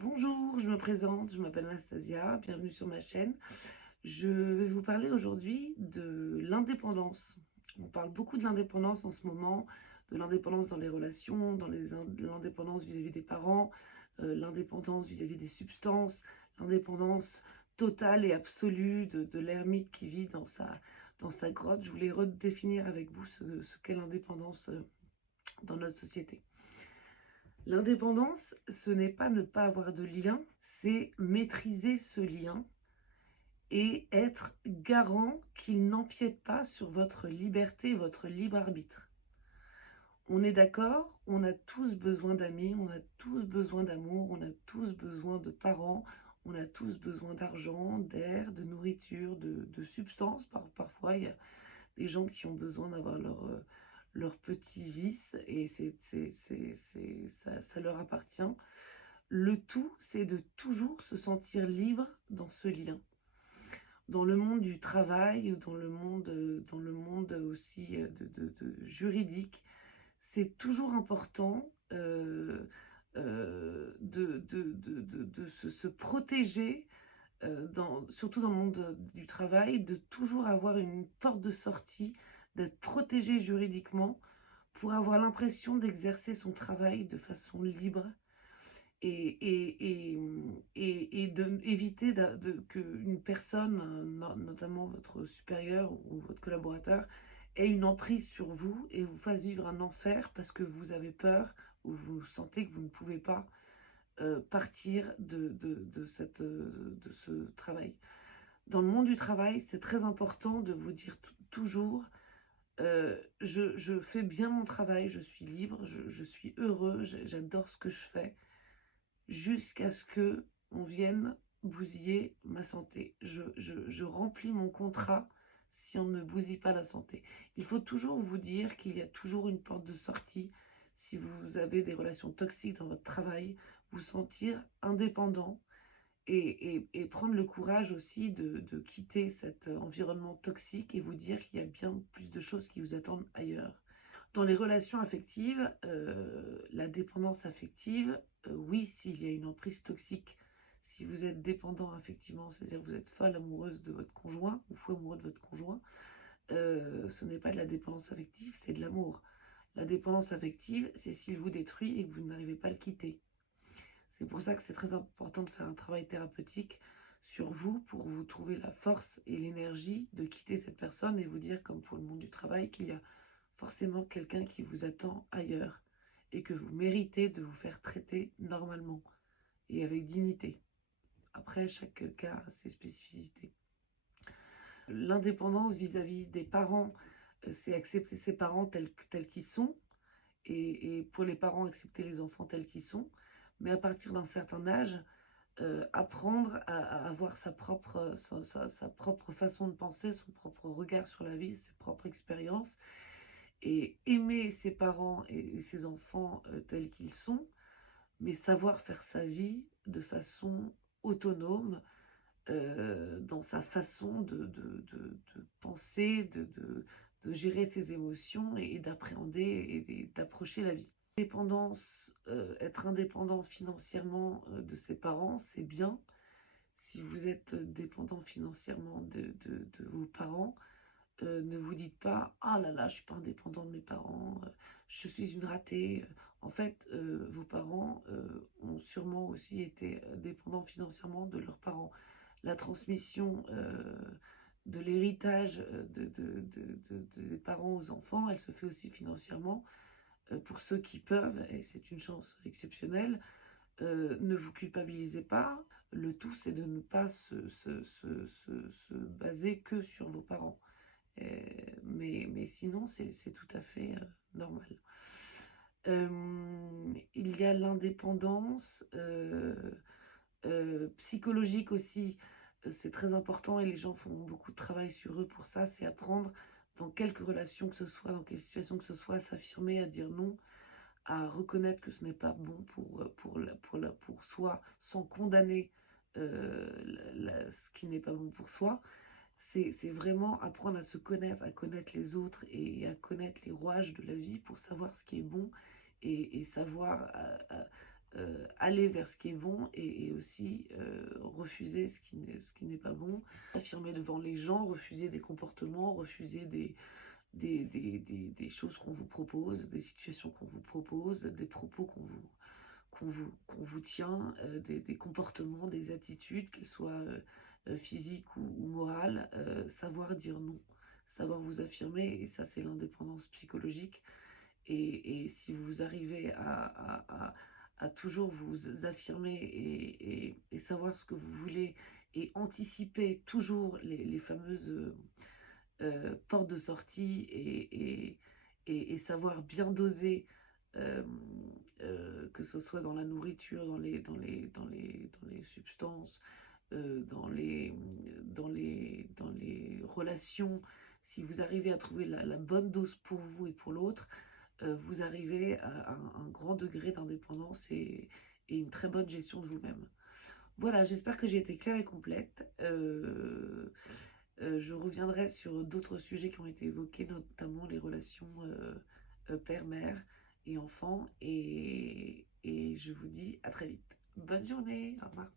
Bonjour, je me présente, je m'appelle Anastasia, bienvenue sur ma chaîne. Je vais vous parler aujourd'hui de l'indépendance. On parle beaucoup de l'indépendance en ce moment, de l'indépendance dans les relations, l'indépendance vis-à-vis des parents, l'indépendance vis-à-vis des substances, l'indépendance totale et absolue de l'ermite qui vit dans sa grotte. Je voulais redéfinir avec vous ce qu'est l'indépendance dans notre société. L'indépendance, ce n'est pas ne pas avoir de lien, c'est maîtriser ce lien et être garant qu'il n'empiète pas sur votre liberté, votre libre arbitre. On est d'accord, on a tous besoin d'amis, on a tous besoin d'amour, on a tous besoin de parents, on a tous besoin d'argent, d'air, de nourriture, de substances. Parfois, il y a des gens qui ont besoin d'avoir leur petit vice et ça leur appartient. Le tout, c'est de toujours se sentir libre dans ce lien. Dans le monde du travail ou dans le monde aussi juridique, c'est toujours important de se protéger, surtout dans le monde du travail, de toujours avoir une porte de sortie, d'être protégé juridiquement pour avoir l'impression d'exercer son travail de façon libre et éviter qu'une personne, notamment votre supérieur ou votre collaborateur, ait une emprise sur vous et vous fasse vivre un enfer parce que vous avez peur ou vous sentez que vous ne pouvez pas partir de ce travail. Dans le monde du travail, c'est très important de vous dire toujours je fais bien mon travail, je suis libre, je suis heureux, j'adore ce que je fais jusqu'à ce que on vienne bousiller ma santé. Je remplis mon contrat si on ne me bousille pas la santé. Il faut toujours vous dire qu'il y a toujours une porte de sortie si vous avez des relations toxiques dans votre travail, vous sentir indépendant et prendre le courage aussi de quitter cet environnement toxique et vous dire qu'il y a bien plus de choses qui vous attendent ailleurs. Dans les relations affectives, la dépendance affective, oui, s'il y a une emprise toxique, si vous êtes dépendant affectivement, c'est-à-dire que vous êtes folle amoureuse de votre conjoint ou fou amoureux de votre conjoint, ce n'est pas de la dépendance affective, c'est de l'amour. La dépendance affective, c'est s'il vous détruit et que vous n'arrivez pas à le quitter. C'est pour ça que c'est très important de faire un travail thérapeutique sur vous pour vous trouver la force et l'énergie de quitter cette personne et vous dire, comme pour le monde du travail, qu'il y a forcément quelqu'un qui vous attend ailleurs et que vous méritez de vous faire traiter normalement et avec dignité. Après, chaque cas a ses spécificités. L'indépendance vis-à-vis des parents, c'est accepter ses parents tels qu'ils sont et pour les parents, accepter les enfants tels qu'ils sont. Mais à partir d'un certain âge, apprendre à avoir sa propre façon de penser, son propre regard sur la vie, ses propres expériences et aimer ses parents et ses enfants tels qu'ils sont, mais savoir faire sa vie de façon autonome, dans sa façon de penser, de gérer ses émotions et d'appréhender et d'approcher la vie. Être indépendant financièrement de ses parents, c'est bien. Si vous êtes dépendant financièrement de vos parents, ne vous dites pas: «Ah là là, je suis pas indépendant de mes parents, je suis une ratée». En fait, vos parents, ont sûrement aussi été, dépendants financièrement de leurs parents. La transmission, de l'héritage, des parents aux enfants, elle se fait aussi financièrement, pour ceux qui peuvent et c'est une chance exceptionnelle. Ne vous culpabilisez pas, le tout c'est de ne pas se baser que sur vos parents. Mais sinon, c'est tout à fait normal. Il y a l'indépendance psychologique aussi, c'est très important et les gens font beaucoup de travail sur eux pour ça, c'est apprendre dans quelque relation que ce soit, dans quelle situation que ce soit, à s'affirmer, à dire non, à reconnaître que ce n'est pas bon pour soi, sans condamner ce qui n'est pas bon pour soi. C'est vraiment apprendre à se connaître, à connaître les autres et à connaître les rouages de la vie pour savoir ce qui est bon et savoir aller vers ce qui est bon et aussi refuser ce qui n'est pas bon. Affirmer devant les gens, refuser des comportements, refuser des choses qu'on vous propose, des situations qu'on vous propose, des propos qu'on vous tient, des comportements, des attitudes, qu'elles soient physiques ou morales, savoir dire non, savoir vous affirmer, et ça c'est l'indépendance psychologique. Et si vous arrivez à toujours vous affirmer et savoir ce que vous voulez et anticiper toujours les fameuses portes de sortie et savoir bien doser, euh, que ce soit dans la nourriture, dans les substances, dans les relations, si vous arrivez à trouver la bonne dose pour vous et pour l'autre, vous arrivez à un grand degré d'indépendance et une très bonne gestion de vous-même. Voilà, j'espère que j'ai été claire et complète. Je reviendrai sur d'autres sujets qui ont été évoqués, notamment les relations père-mère et enfant. Et je vous dis à très vite. Bonne journée, au revoir.